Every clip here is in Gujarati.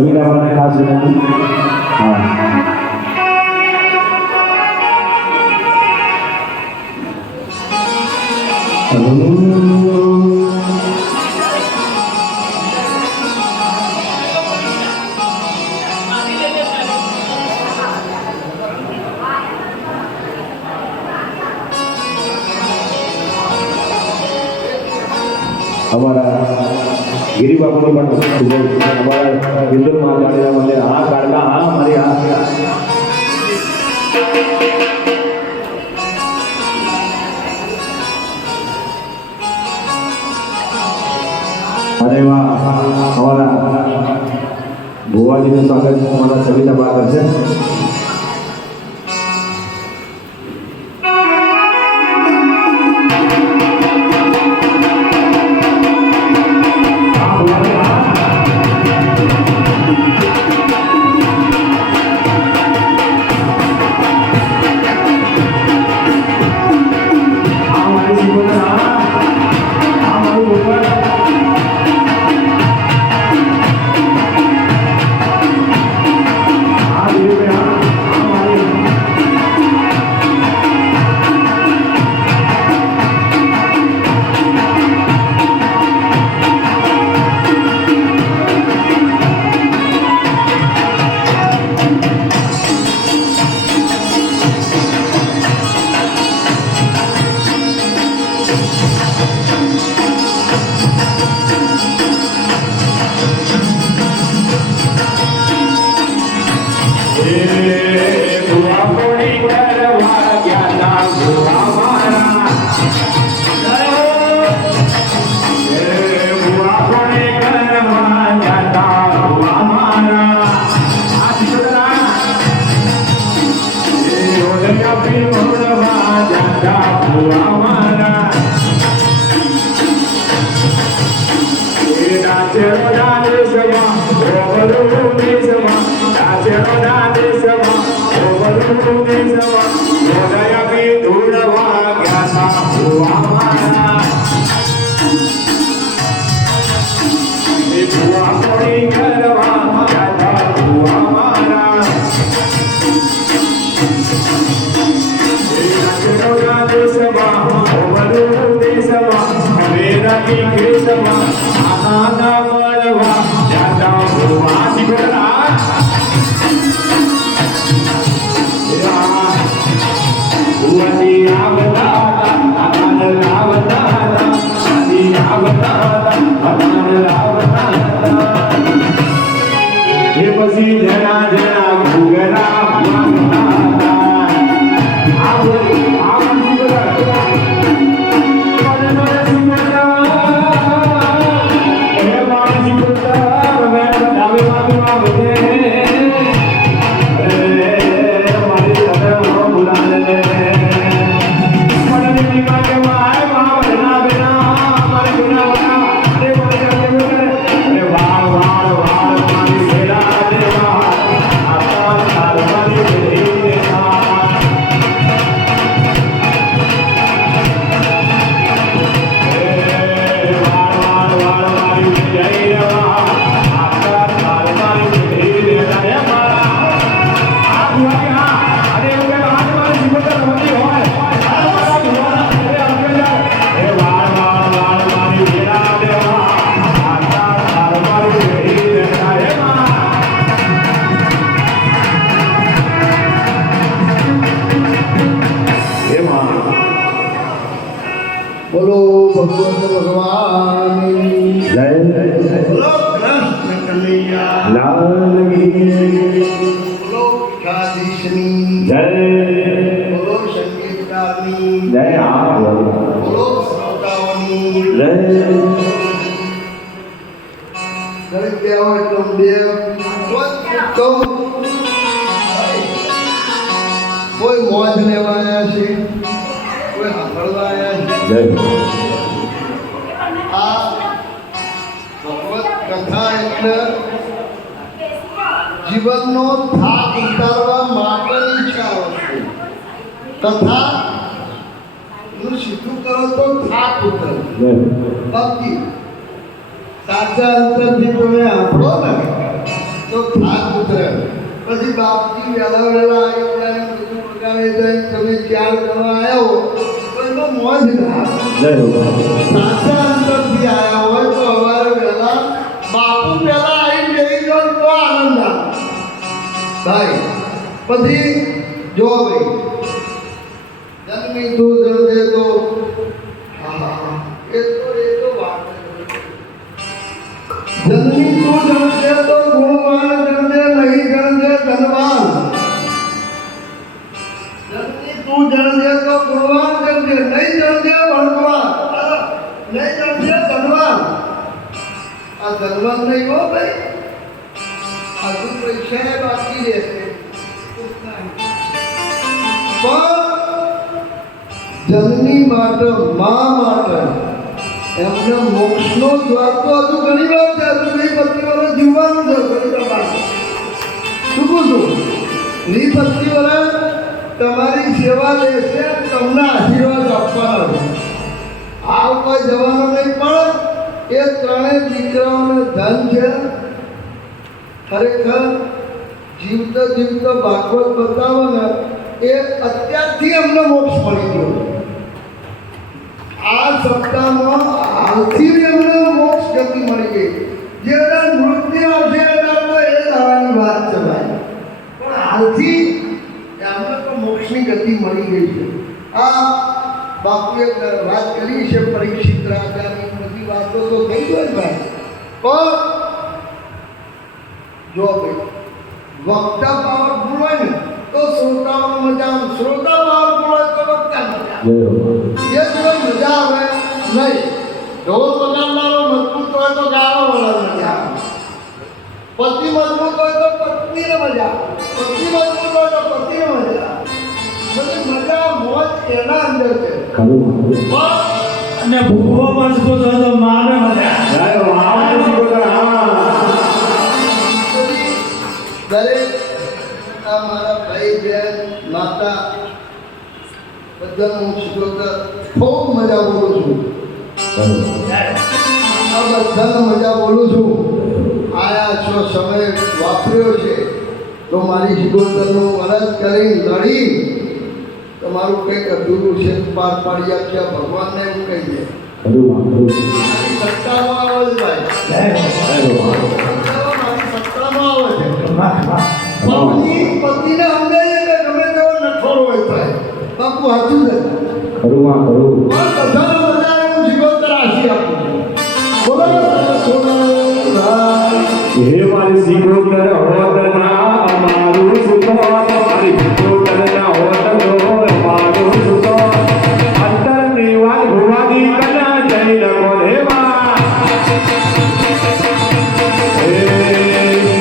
સવિતાવાળાને ખાસ વિનંતી. હા हमारा गिरी बाबू ने हमारा हिंदू महाजानेला मंदिर हाँ काढ़ा हाँ हमारे यहाँ अरे वाह हमारा भुआ जी ने स्वागत हमारा सविता बा करશે. કોઈ મોજ લેવા આવ્યા છે, કોઈ સાંભળવા આવ્યા છે. આ ભગવત કથા એટલે જીવનનો થાક ઉતારવા માટેની છે આ વસ્તુ. કથા નું સીધું કરો તો થાક ઉતરે, બાકી સાચા અંતરથી તમે આપણો ને તો થાક ઉતરે. પછી બાપજી વહેલા વહેલા આવી જાય, બધું બગાડે જાય, તમે 4 જણા આવ્યા હો તો એમાં મોજ ના આવે. જય ભગવાન. સાચા અંતરથી આવ્યા હોય તો સવારે વહેલા બાપુ પહેલા આવીને બેસી જાઓ તો આનંદ આવે ભાઈ. પછી જો ભાઈ જન્મી તું જણજે તો હા એ તો વાત જન્મી તું જણજે તો ગુણવાન જણજે નહીં જણજે ધનવાન. જન્મી તું જણજે તો ગુણવાન જણજે નહીં જણજે ભણવાન નહીં જણજે ધનવાન. આ ધનવાન નહીં હો ભાઈ, હજુ પૈસા બાકી રહેશે પણ જનની માટે મા માટે એમને મોક્ષનો દ્વાર તો હજુ ઘણી વાર છે. હજુ 20-25 વર્ષ જીવવાનું છે ગરીબા. શું કહું છું? 20-25 વર્ષ તમારી સેવા લેશે, તમને આશીર્વાદ આપવાના છે. આ કોઈ જવાનો નહીં, પણ એ 3 દીકરાઓને ધન છે. ખરેખર જીવતો જીવતો ભાગવત બતાવો ને એ અત્યારથી અમને મોક્ષ મળી ગયો. આ સપ્તાહમાં હાલથી અમને મોક્ષ ગતિ મળી ગઈ. જે મૃત્યુ આવશે તો એ દાવાની વાત છે ભાઈ, પણ હાલથી અમને તો મોક્ષની ગતિ મળી ગઈ છે. આ બાપુએ વાત કરી છે પરીક્ષિત રાજાની, બધી વાતો તો થઈ ગઈ ભાઈ. પણ જો ભાઈ વક્તા પાવરફુલ હોય ને તો શ્રોતાઓને મજા આવે, શ્રોતા પાવરફુલ હોય તો વક્તા મજા આવે. એ સિવાય મજા આવે નહીં. ઢોલ વગાડનારો મજબૂત હોય તો ગાવા વાળા મજા આવે, પતિ મજબૂત હોય તો પત્નીને મજા આવે, પતિ મજબૂત હોય તો પતિને મજા આવે. બધી મજા મોજ એના અંદર છે. અને ભૂખો મજબૂત હોય તો મારે મજા જય ભગવાન. દરેક આ મારા ભાઈ બહેન માતા બધાનું શુક્ર ખૂબ મજા બોલું છું. આ બધાને મજા બોલું છું. આયા છો સમય વાપર્યો છે તો મારી શિકોતરનું વરસ કરી લડી તમારું કંઈક અધૂરું છે પાર પાડી આપ્યા ભગવાનને એવું કહી દે. મારી સત્તામાં આવે છે ભાઈ, મારી સત્તામાં આવે છે. પતિને સમજાય કે ગમે તેવો નઠોડો હોય ભાઈ, બાપુ સાચું છે. પણ બધાને મજા આવે હું શિકોતર આશી આપું છું. બોલો હે મારી સિકોતર હોત ના અમારું સુતો, મારી સિકોતર ના હોત તો અમારું સુતો. અંતર નિવાસ ભુવાની કના જય લખો દેવા. હે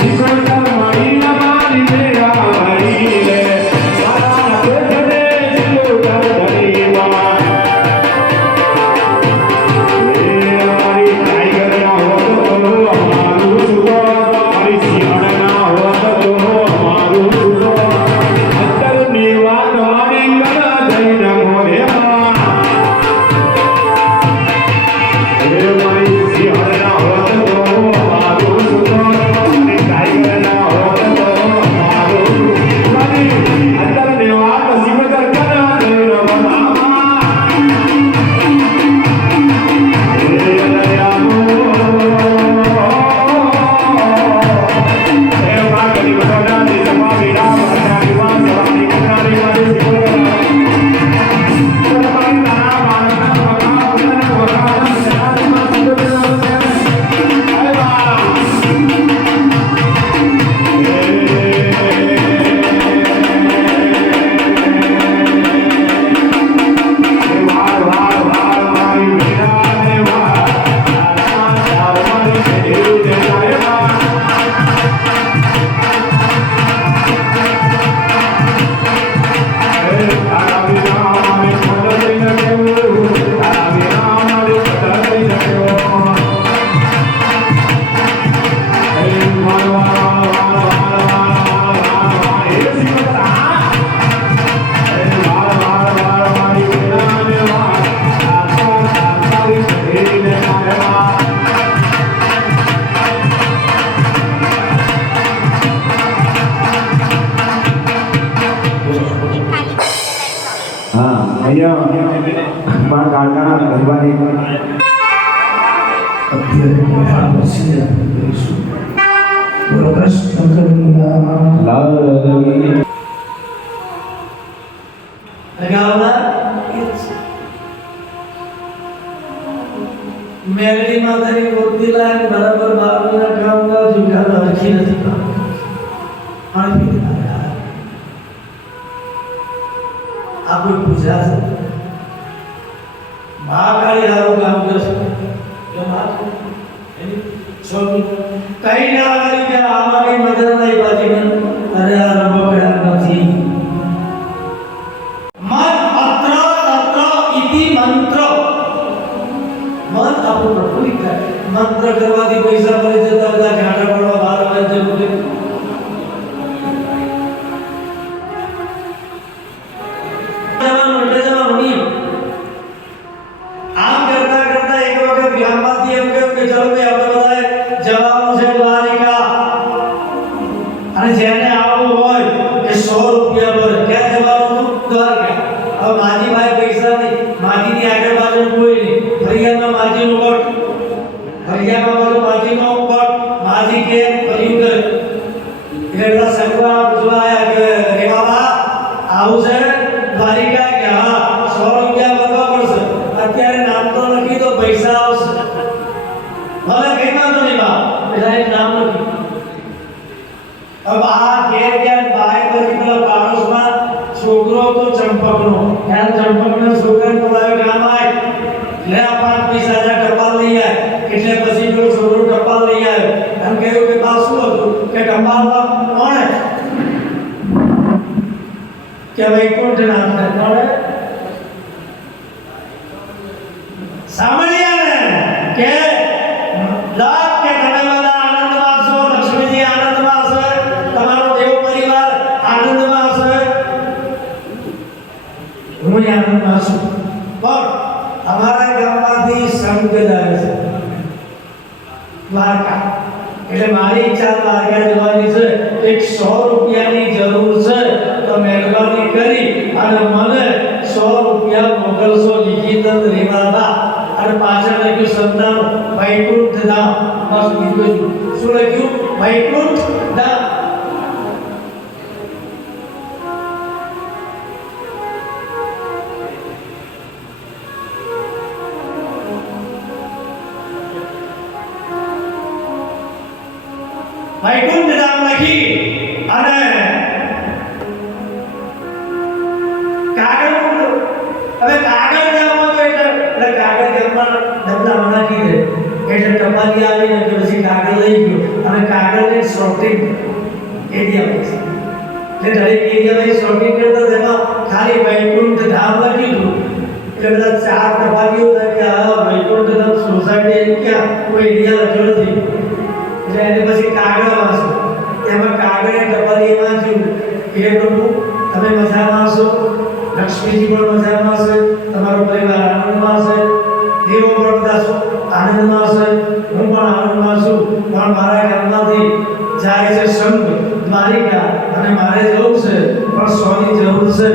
સિકોતર મારી અમારી મેરા ભાઈ રે, સારા પેટને સિકોતર ધરીમાં. હે અમારી ટાઈગર ના હોત તો અમારું સુતો, મારી સિંહણ ના હોત તો અમારું સુતો. અહીંયા મારા કાળકાના ગરબાની અત્યારે મફા પછી આપણે કરીશું. બોલો કૃષ્ણ કનૈયા લાલ લગાવના મેલડી માતાની મૂર્તિ લાઈન બરાબર બારમીના કામના જુગાર હરખી નથી આ કોઈ પૂજા છે મહાકાળી હારું કામ કરશે કઈ ના આવી કે આમાં કઈ મજા નહીં બાજી અરે આ રમકડા નથી મંત્ર ઇતિ મંત્ર મન આપણું પ્રફુલ્લિત થાય મંત્ર કરવાથી પૈસા મળી જતા હતા ઘાટા પડવા બહાર આવે જરૂર આમ કરતા કરતા એક વખત ગામમાંથી એમ કહ્યું કે ચલો ભાઈ આપણે બધાએ જવાનું છે દ્વારિકા અને જેને આવવું હોય એ 100 રૂપિયા ભરે ક્યાં જવાનું દ્વારકા હવે માજી ભાઈ પૈસા નહીં માજીની આગળ બાજુ કોઈ નહીં ફરિયામાં માજીનો કોટ ફરિયામાં બાજુ માજીનો કોટ માજી કે કર્યું કરે એટલે સંગવા પૂછવા આયા કે રે બાબા આવું છે દ્વારિકા કે હા 100 રૂપિયા ભરવા પડશે અત્યારે નામ તો લખી દો પૈસા આવશે ભલે કઈ વાંધો નહીં બા પેલા એક નામ લખી अब આ ઘેર ઘેર બાય પછી પેલા પાડોશમાં છોકરો તો ચંપકનો ત્યાં ચંપકનો છોકરા બોલાવે કામ આય લે આ 5 પૈસા જા ટપાલ લઈ આય એટલે પછી પેલો છોકરો ટપાલ લઈ આવ્યો એમ કહ્યું કે બા શું હતું કે ટપાલમાં કોણ કે વૈકુંઠ નામ છે કોણ સાંભળ્યા ને કે લાખ કે તમે બધા આનંદમાં છો લક્ષ્મીજી આનંદમાં છે તમારો દેવ પરિવાર આનંદમાં છે હું આનંદમાં છું પણ અમારા ગામમાંથી સંત જાય છે દ્વારકા એટલે મારી ઈચ્છા દ્વારકા જવાની છે એક 100 રૂપિયાની જરૂર છે તો મહેરબાની કરી અને મને 100 રૂપિયા મોકલશો લિખિત રેવાદા અને પાછળ લખ્યું સંતાનો વૈકુંઠ ધામ બસ બીજું શું લખ્યું વૈકુંઠ ધામ વૈકુંઠ ધામ લખી અને કાગળ મોકલો હવે કાગળ જામો તો એટલે કાગળ ગામમાં ડબલા નાખી દે એટલે ટપાલી આવીને પછી કાગળ લઈ ગયો અને કાગળને સોર્ટિંગ એરિયા છે એટલે દરેક એરિયામાં સોર્ટિંગ કરતા તેમાં ખાલી વૈકુંઠ ધામ લખ્યું હતું એટલે બધા 4 ટપાલીઓ થાય કે આ વૈકુંઠ ધામ સોસાયટી ક્યાં કોઈ એરિયા લખ્યો નથી એટલે એને પછી કાગળ વાંચો એમાં કાગળે ટપાલી વાંચ્યું કે પ્રભુ તમે મજામાં છો લક્ષ્મીજી પણ મજામાં છે તમારો પરિવાર આનંદમાં છે દેવો પણ બધા આનંદમાં છે હું પણ આનંદમાં છું પણ મારા ગામમાંથી જાય છે સંઘ દ્વારિકા અને મારે જવું છે પણ 100 ની જરૂર છે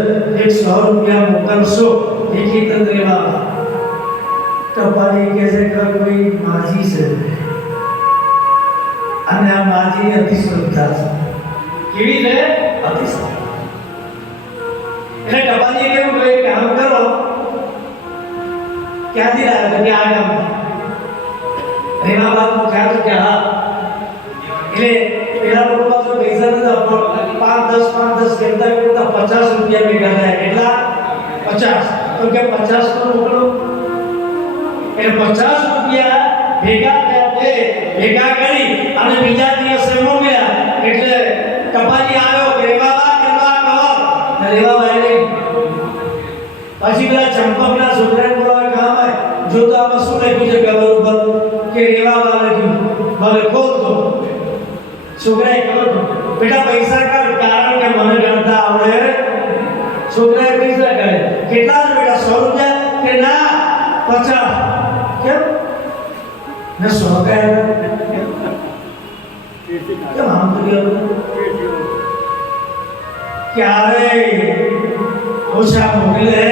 એક 100 રૂપિયા મોકલશો લિખિત રેવા ટપાલી કહે છે કે કોઈ માજી છે અને આ માજીની અતિ શ્રદ્ધા છે કેવી છે અતિ શ્રદ્ધા એટલે ટપાલીએ કેવું કહે કે આમ કરો ક્યાંથી લાવ્યા કે આ ગામ રેવા બાપુ ખ્યાલ કે હા એટલે પેલા લોકો પાસે પૈસા નતા 5-10 કરતા 50 રૂપિયા ભેગા થયા કેટલા 50 તો કે 50 તો મોકલો એટલે 50 રૂપિયા ભેગા થયા તે ભેગા કરી અને બીજા દિવસે મોકલ્યા એટલે ટપાલી આવ્યો કે રેવાબા કરવા કહો રેવાબા નહીં પછી પેલા ચંપકના છોકરાને બોલાવે કામ આવે જો તો આમાં શું લખ્યું છે કવર ઉપર કે રેવાબા લખ્યું ભલે ખોલ દો છોકરાએ ખબર બેટા પૈસા કાઢ કારણ કે મને ગણતા આવડે છોકરાએ પૈસા કાઢે કેટલા છે બેટા 100 રૂપિયા કે ના 50 કેમ ને 100 કાઢે કેમ આમ કર્યું ક્યારે ઓછા મોકલે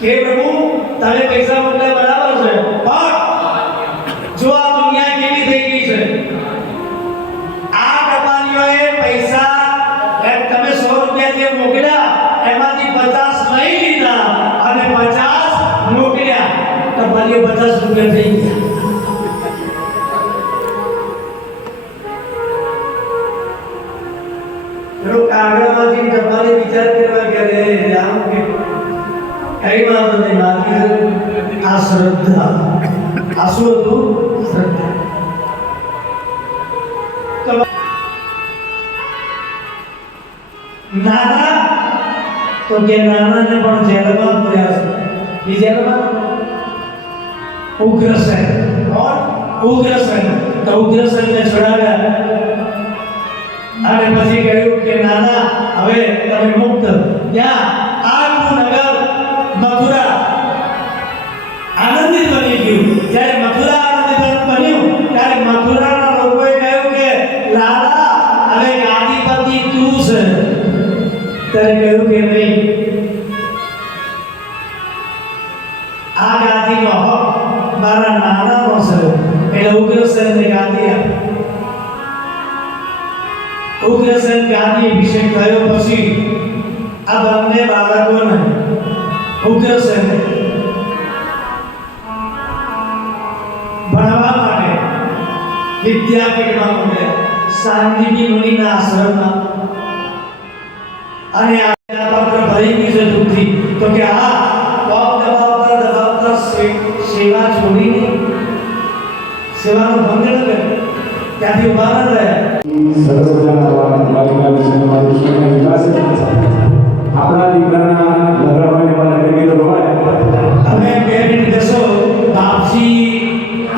કે પ્રભુ તમે પૈસા મોકલ્યા બરાબર છે, પણ જો આ દુનિયા કેવી થઈ ગઈ છે, આ કમાનીઓએ પૈસા તમે 100 રૂપિયા જે મોકલ્યા એમાંથી 50 લઈ લીધા અને 50 મોકલ્યા, તમારી 50 રૂપિયા થઈ ગયા. लोग आगळમાંથી તમારે વિચાર કરવા કે રામ કે કઈ વાત નથી, બાકી આ શ્રદ્ધા, આ શું હતું? શ્રદ્ધા. નાના તો કે નાનાને પણ જેલમાં પૂર્યા છે. એ જેલમાં ઉગ્રસેન, કોણ? ઉગ્રસેન. તો ઉગ્રસેનને છોડાવ્યા અને પછી કહ્યું કે નાના હવે તમે મુક્ત. ત્યાં આખું નગર મથુરા આનંદિત બની ગયું. જ્યારે મથુરા આનંદિત બન્યું ત્યારે મથુરાના લોકોએ કહ્યું કે લાલા હવે ગાદીપતિ તું છે. ત્યારે કહ્યું કે નહીં, આ ગાદીનો હક મારા નાનાનો છે. એટલે ઉગ્રસેનને ગાદી આપી. ઉગ્રસેન ગાદી અભિષેક થયો પછી આ બંને બાળકોને ઉગ્રસેન ભણવા માટે વિદ્યાપીઠમાં મોકલ્યા, સાંદીપની મુનિના આશ્રમમાં. અને આ પત્ર ભરી ગયું છે દુઃખથી. તો કે આ દબાવતા સેવા છોડીને સેવાનો ભંગ ન કર્યો, ત્યાંથી ઉભા ન રહ્યા. સરસ મજાના બાળકના વિશે મારી શીખવાની વિકાસ આપણા દીકરાના લગ્ન માટે કઈ હોય અમે 2 મિનિટ બેસો. બાપજી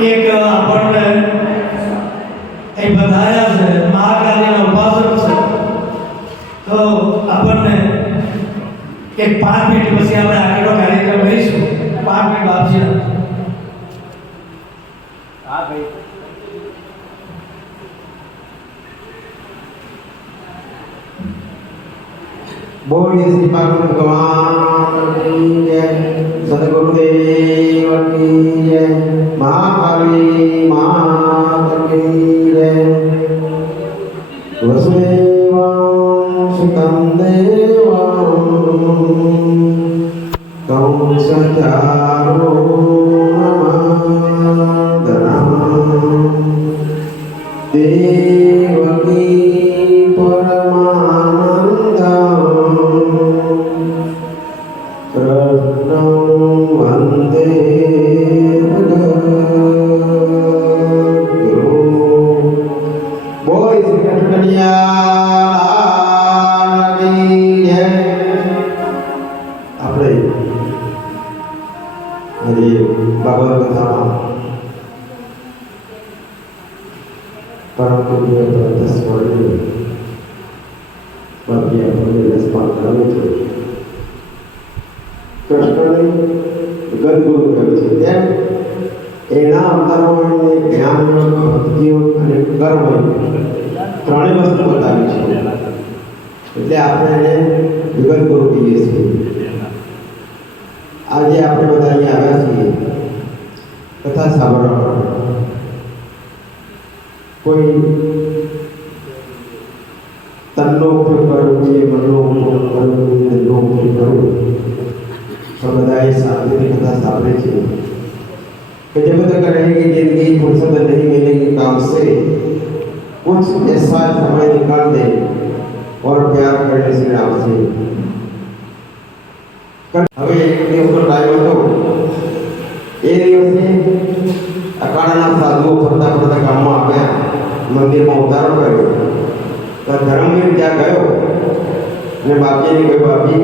એક આપણને એ બધાયા છે, મહાકાલીના ઉપાસક છે. તો આપણને એક 5 મિનિટ પછી આપણે આગળનો કાર્યક્રમ કરીશું. 5 મિનિટ બાપજી. હા ભાઈ. बोलिए श्री पार्वती भगवान की जय, सदगुरुदेव की जय, महाकाली माता की जय. वसुदेवं सुतं देवं कंसचारो नमः देवकी એના અવતારોને જ્ઞાન, ભક્તિઓ અને કર્મ ત્રણેય વસ્તુ બતાવી છે. એટલે આપણે એને જગતગુરુ કહીએ છીએ. આજે આપણે બધા અહીંયા આવ્યા છીએ કથા સાંભળવા માટે. કોઈ તનનો ઉપયોગ કરવો જોઈએ, મનનો ઉપયોગ કરવો જોઈએ, ધનનો ઉપયોગ કરવો. तो बधाई शादी कथा सामने थी कि जब तक रहेगी जिंदगी फुर्सत नहीं मिलेगी काम से, कुछ ऐसा समय निकाल दे और प्यार करने से राम से. હવે એક દિવસનો ટાઈમ હતો. એ દિવસે અકાળના સાધુઓ ફરતા ફરતા ગામમાં આવ્યા, મંદિરમાં ઉતારો કર્યો. તો ધર્મવીર ત્યાં ગયો અને બાપજીને કહ્યું, બાપજી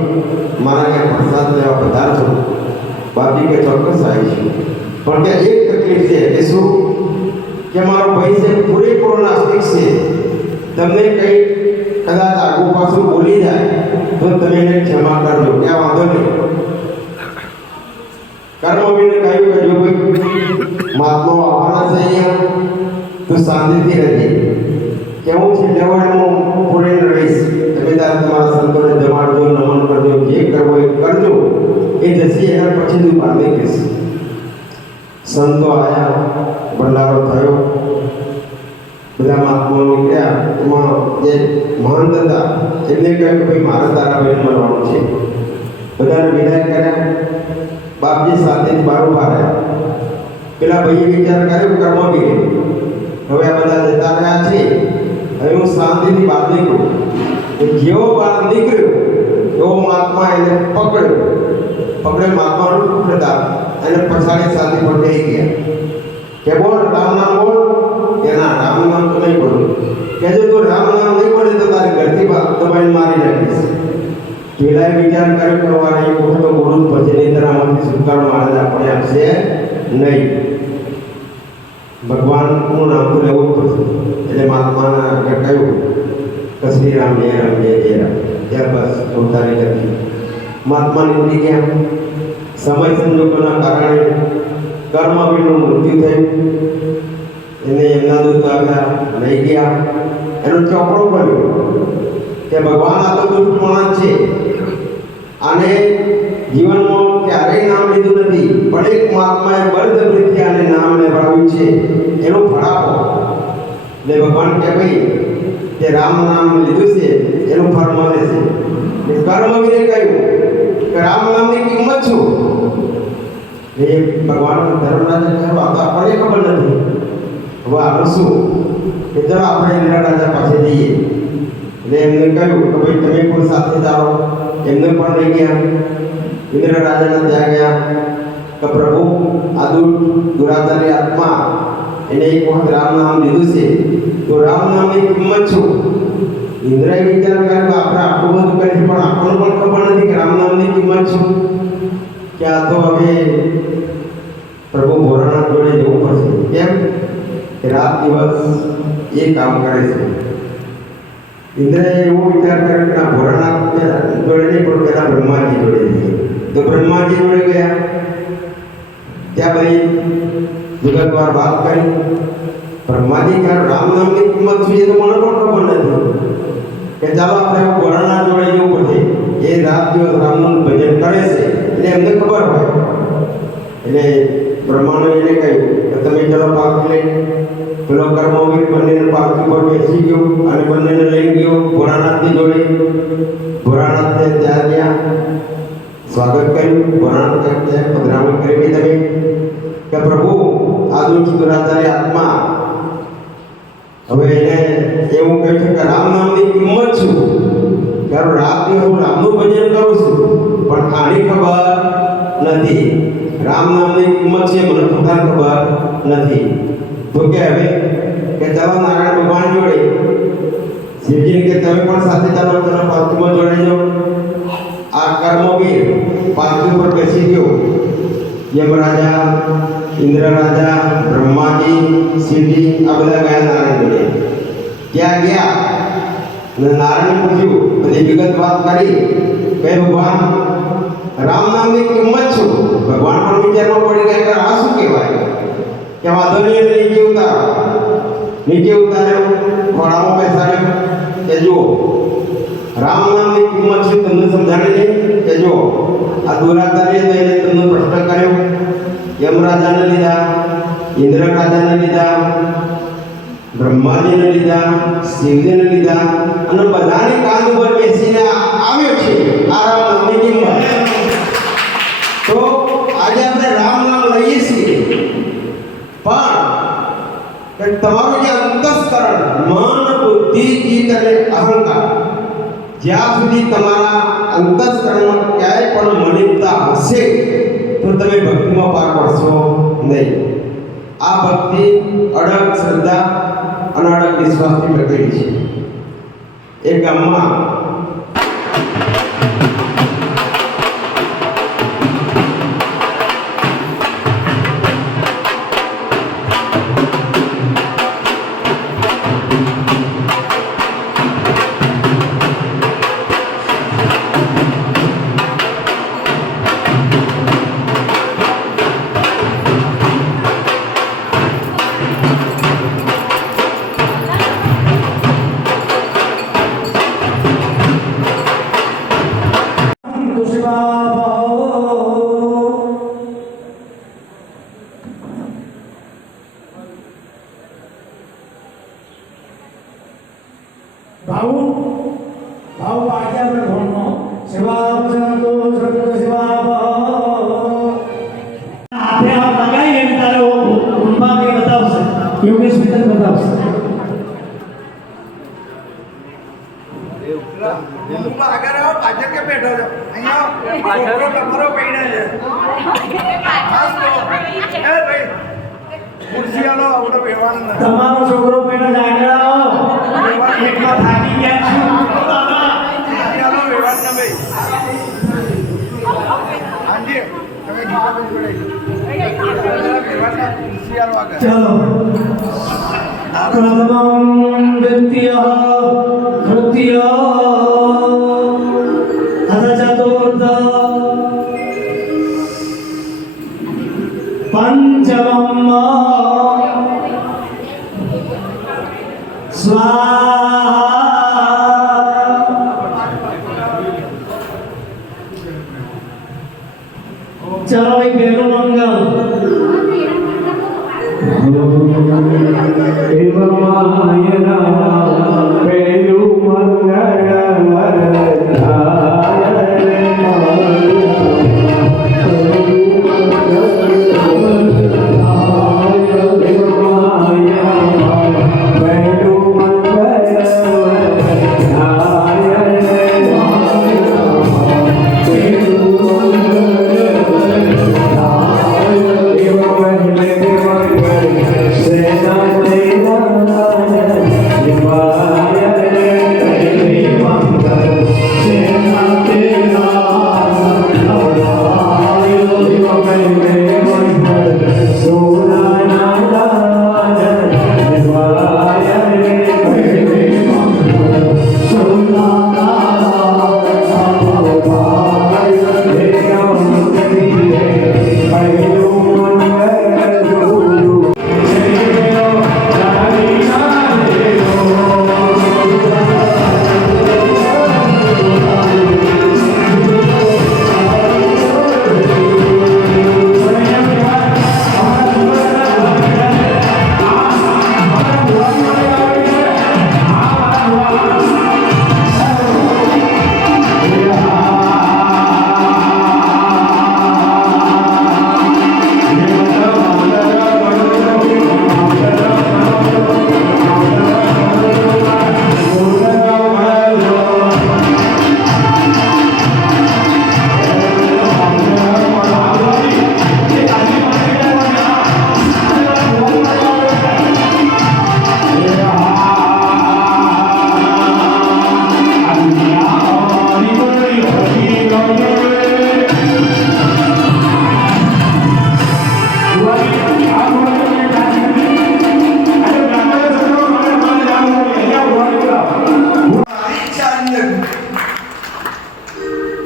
મારા કે પ્રસાદ લેવા પધારજો. બાપજી કે ચોક્કસ આવીશું, પણ ત્યાં એક તકલીફ છે. કે શું? કે મારો ભાઈ છે પૂરેપૂરો નાસ્તિક છે. તમને કંઈ કદાચ આગું પાછું બોલી જાય તો તમે એને ક્ષમા કરજો. ક્યાં વાંધો નહીં. કર્મવીરને કહ્યું કે જો ભાઈ મહાત્માઓ આવવાના છે અહીંયા, તો શાંતિથી રહેજે. કેવું છે લેવડમાં પૂરેને રહીશ. તમે તારા તમારા સંતોને જમાડજો, નમન કરજો, જે કરવો એ કરજો. એ જશે એના વિચાર પછી હું બહાર નીકળીશ. સંતો આવ્યા, ભંડારો થયો, બધા મહાત્માઓ નીકળ્યા. એમાં જે મહંત હતા એમને કહ્યું કે ભાઈ મારે તારા બહેન બનવાનું છે. બધાને વિદાય કર્યા. બાપજી સાથે જ બહાર ઉભા રહ્યા. પેલા ભાઈએ વિચાર કર્યો કર્મવીર, હવે આ બધા જતા રહ્યા છે, હવે હું શાંતિથી બહાર નીકળું. જેવો બહાર નીકળ્યો એવો મહાત્મા એને પકડે મહાત્માનું ટુકડા એને પછાડી સાથે પર બેસી ગયા કે બોલ રામ નામ બોલ. કે ના રામ નામ તો નહીં બોલું. કે જો તું રામ નામ નહીં બોલે તો તારી ઘરથી દબાઈને મારી નાખીશ. પેલાએ વિચાર કર્યો કરવાના એ વખત બોલું પછી નહીં આમાંથી છુટકારો મહારાજ આપણે આપશે નહીં. ભગવાનનું નામ તો લેવું જ પડશે. એટલે મહાત્માને આગળ કહ્યું કે શ્રી રામ જય રામ જય જય રામ. ત્યાં બસ પોતાની ગતિ. મહાત્મા નીકળી ગયા. સમય સંજોગોના કારણે કર્મવીરનું મૃત્યુ થયું. એને એમના દૂત આવ્યા, લઈ ગયા. એનો ચોપડો કર્યો કે ભગવાન આ તો દુષ્ટ માણસ છે, આને જીવનમાં ક્યારેય નામ લીધું નથી, પણ એક મહાત્માએ બળજબરીથી આને નામ લેવડાવ્યું છે, એનો ફળ આપો. એટલે ભગવાન કે ભાઈ જે રામ નામ લીધું છે એનું ફળ મળે છે. કર્મવીરે કહ્યું કે રામ નામની કિંમત શું? એ ભગવાન ધર્મરાજે કહ્યું આ તો આપણને ખબર નથી. હવે આનું શું? કે ચલો આપણે ઇન્દ્ર રાજા પાસે જઈએ. એટલે એમને કહ્યું કે ભાઈ તમે પણ સાથે જાઓ. એમને પણ લઈ ગયા. ઇન્દ્ર રાજાને ત્યાં ગયા કે પ્રભુ આ દુરાચારી આત્મા એને એક વખત રામ નામ લીધું છે, તો રામ નામની કિંમત શું? ઇન્દ્રએ વિચાર કર્યો આપણે આટલું બધું કરીએ પણ આપણને પણ ખબર નથી કે રામ નામની કિંમત શું. કે આ તો હવે પ્રભુ ભોળાનાથ જોડે જવું પડશે. કેમ કે રાત દિવસ એ કામ કરે છે. ઇન્દ્રએ એવો વિચાર કર્યો કે આ ભોળાનાથ જોડે નહીં પણ પહેલાં બ્રહ્માજી જોડે જઈએ. તો બ્રહ્માજી જોડે ગયા. ત્યાં ભાઈ વિગતવાર વાત કરી. બ્રહ્માજી કહે રામ નામની કિંમત શું એ તો મને પણ ખબર નથી. કે ચાલો આપણે ભોળાનાથ જોડે જવું પડશે. એ રાત દિવસ રામનું ભજન કરે છે એટલે એમને ખબર હોય. એટલે બ્રહ્માને એને કહ્યું કે તમે ચલો પાક લઈ. પેલો કર્મવીર બંનેને પાલકી પર બેસી ગયો અને બંનેને લઈ ગયો ભોળાનાથની જોડે. ભોળાનાથને ત્યાં ગયા, સ્વાગત કર્યું. ભોળાનાથ ત્યાં પધરામણી કરી તમે કે પ્રભુ આ દુરાચારી આત્મા હવે એને એવું કહે છે કે રામ નામની કિંમત શું? કારણ રાત દિવસ હું રામનું ભજન કરું છું પણ આની ખબર નથી. રામ નામની કિંમત છે મને પોતાની ખબર નથી. તો કે હવે કે ચાલો નારાયણ ભગવાન જોડે. શિવજીને કે તમે પણ સાથે ચાલો, તમે પાલતુમાં જોડે જાઓ. આ કર્મવીર પાલતુ પર બેસી ગયો. યમરાજા, ઇન્દ્ર રાજા, બ્રહ્માજી, શિવજી આ બધા ગયા નારાયણ જોડે. ત્યાં ગયા અને નારાયણ પૂછ્યું, બધી વિગત વાત કરી કે ભગવાન રામ નામની કિંમત શું? ભગવાન પણ વિચારમાં પડી ગયા કે આ શું કહેવાય. કે વાંધો નહીં, નીચે ઉતાર્યો, ખોળામાં બેસાડ્યો. કે જુઓ રામ નામની કિંમત શું તમને સમજાણી નહીં? કે જુઓ આ દુરાચારીએ તો એને તમને પ્રશ્ન કર્યો. યમરાજાને લીધા, ઇન્દ્ર રાજાને લીધા, બ્રહ્માજીને લીધા, શિવજીને લીધા અને બધાની કાંધ ઉપર બેસીને આવ્યો છે આ રામ નામની કિંમત. તો આજે આપણે રામ નામ લઈએ છીએ પણ તમારું જે અંતસ્કરણ, મન, બુદ્ધિ, ચિત્ત અને અહંકાર જ્યાં સુધી તમારા અંતસ્કરણમાં ક્યાંય પણ મલિનતા હશે તો તમે ભક્તિમાં પાર પડશો નહીં. આ ભક્તિ અડગ શ્રદ્ધા અને અડગ વિશ્વાસથી પ્રગટેલી છે. એ ગામમાં બતાવશે. હું આગળ આવો પાછળ કે બેઠો છો અહીંયા છોકરો તમારો પૈણા છે ખાસ તો એ ભાઈ ખુરશી આલો આવડો બેવાનું નથી તમારો છોકરો પેલા જાગડાઓ એકમાં થાકી ગયા છું. ખુરશી આલો બેવાન ના ભાઈ હાજી તમે ગીતાબેન જોડે બેવાન ના ખુરશી આલો આગળ ચલો પ્રથમં દ્વિતીય તૃતીય અથ ચતુર્થ પંચમમ સ્વાહા. ચલો ભાઈ પહેલું મંગળ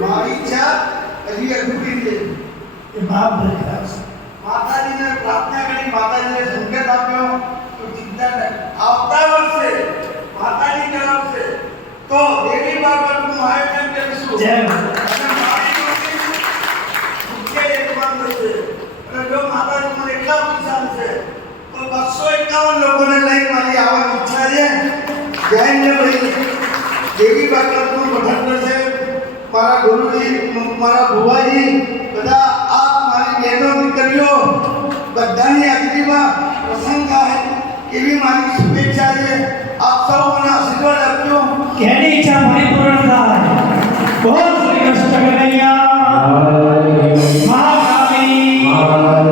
મારી ઈચ્છા હજી અધૂરી છે માતાજીને પ્રાર્થના કરી માતાજીને સંકેત આપ્યો તો ચિંતા ન આવતા વર્ષે માતાજી કરાવશે તો દેવી બાબતનું આયોજન કરીશું જય અને મારી મુખ્ય યજમાન થશે અને જો માતાજી મને એટલા પૈસા આપશે તો 251 લોકોને લઈ મારી આવવાની ઈચ્છા છે જૈનને ભાઈ દેવી બાબતનું પઠન કરશે મારા ગુરુજી મારા ભુવાજી બધા આપ મારી બહેનો દીકરીઓ બધાની હાજરીમાં પ્રસંગ થાય એવી મારી શુભેચ્છા છે આપ સૌ મને આશીર્વાદ આપજો કેની ઈચ્છા પરિપૂર્ણ થાય. બોલ શ્રી કૃષ્ણ કનૈયા મહાકાળી. Oh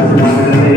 રાજમાર્ગને